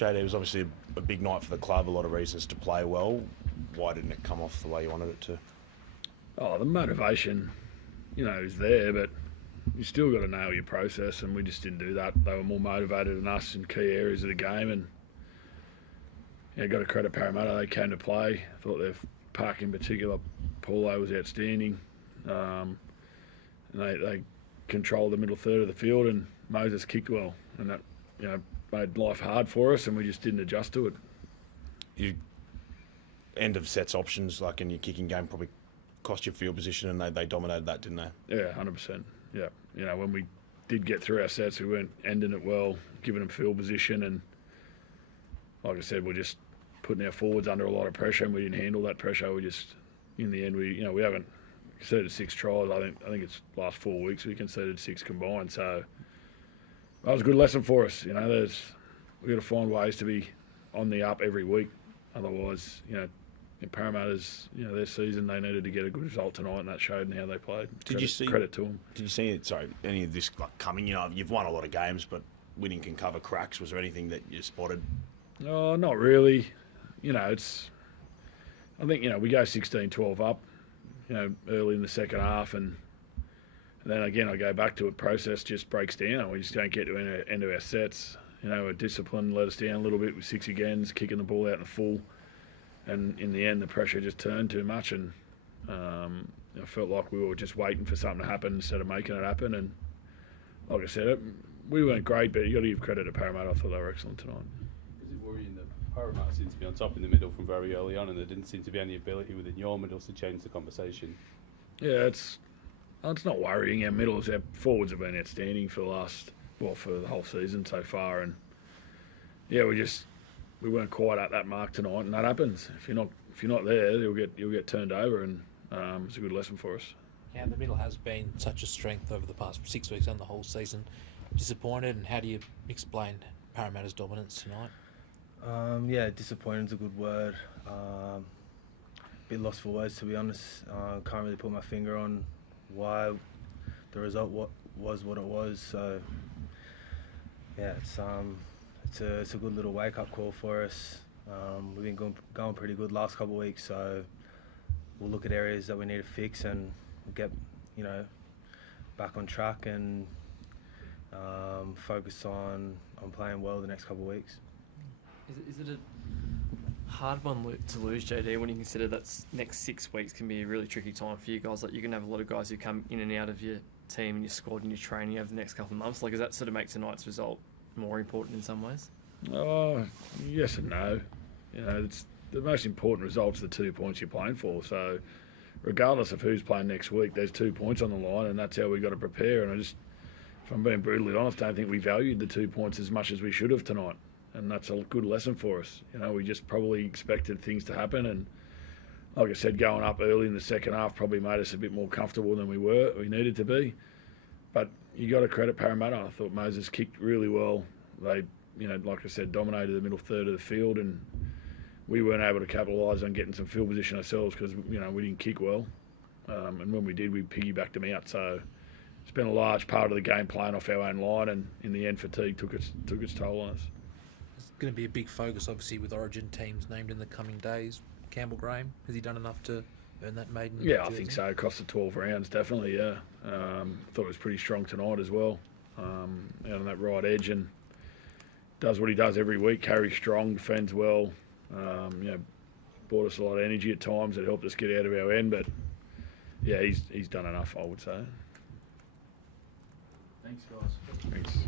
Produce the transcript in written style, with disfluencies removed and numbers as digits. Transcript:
JD, it was obviously a big night for the club, a lot of reasons to play well. Why didn't it come off the way you wanted it to? Oh, the motivation, is there, but you still got to nail your process, and we just didn't do that. They were more motivated than us in key areas of the game, and got to credit Parramatta. They came to play. I thought their pack in particular, Paulo was outstanding. And they controlled the middle third of the field, and Moses kicked well, and that made life hard for us, and we just didn't adjust to it. You end of sets options, like in your kicking game, probably cost you field position, and they dominated that, didn't they? Yeah, 100%. Yeah, when we did get through our sets, we weren't ending it well, giving them field position, and like I said, we're just putting our forwards under a lot of pressure, and we didn't handle that pressure. We just, in the end, we haven't conceded 6 tries. I think it's last 4 weeks we conceded 6 combined. So that was a good lesson for us. We got to find ways to be on the up every week. Otherwise, in Parramatta's, their season, they needed to get a good result tonight, and that showed in how they played. Credit to them. Did you see it? Sorry, any of this coming? You've won a lot of games, but winning can cover cracks. Was there anything that you spotted? Oh, not really. I think we go 16-12 up, early in the second half, and then again I go back to it. Process just breaks down. We just don't get to the end of our sets. Our discipline let us down a little bit with 6 agains, kicking the ball out in the full. And in the end, the pressure just turned too much, and I felt like we were just waiting for something to happen instead of making it happen. And like I said, we weren't great, but you got to give credit to Parramatta. I thought they were excellent tonight. Is it worrying that Parramatta seems to be on top in the middle from very early on, and there didn't seem to be any ability within your middles to change the conversation? Yeah, it's not worrying. Our middles, our forwards have been outstanding for the whole season so far, and yeah, we weren't quite at that mark tonight, and that happens. If you're not there, you'll get turned over, and it's a good lesson for us. Yeah, the middle has been such a strength over the past 6 weeks and the whole season. Disappointed, and how do you explain Parramatta's dominance tonight? Yeah, disappointed is a good word. Bit lost for words, to be honest. Can't really put my finger on why the result was what it was. So yeah, it's a good little wake-up call for us. We've been going pretty good last couple of weeks, so we'll look at areas that we need to fix and get back on track and focus on playing well the next couple of weeks. Is it a hard one to lose, JD, when you consider that next 6 weeks can be a really tricky time for you guys? Like, you're going to have a lot of guys who come in and out of your team and your squad and your training over the next couple of months. Like, does that sort of make tonight's result more important in some ways? Oh, yes and no. It's the most important results are the 2 points you're playing for. So regardless of who's playing next week, there's 2 points on the line, and that's how we've got to prepare. And if I'm being brutally honest, I don't think we valued the 2 points as much as we should have tonight. And that's a good lesson for us. We just probably expected things to happen, and like I said, going up early in the second half probably made us a bit more comfortable than we needed to be. But you got to credit Parramatta. I thought Moses kicked really well. They, like I said, dominated the middle third of the field, and we weren't able to capitalise on getting some field position ourselves because we didn't kick well. And when we did, we piggybacked them out. So it's been a large part of the game playing off our own line, and in the end, fatigue took its toll on us. It's going to be a big focus, obviously, with Origin teams named in the coming days. Campbell Graham, has he done enough to earn that maiden jersey? Yeah, I think so. Across the 12 rounds, definitely, yeah. Thought it was pretty strong tonight as well, out on that right edge, and does what he does every week, carries strong, defends well, brought us a lot of energy at times that helped us get out of our end, but yeah, he's done enough, I would say. Thanks, guys. Thanks.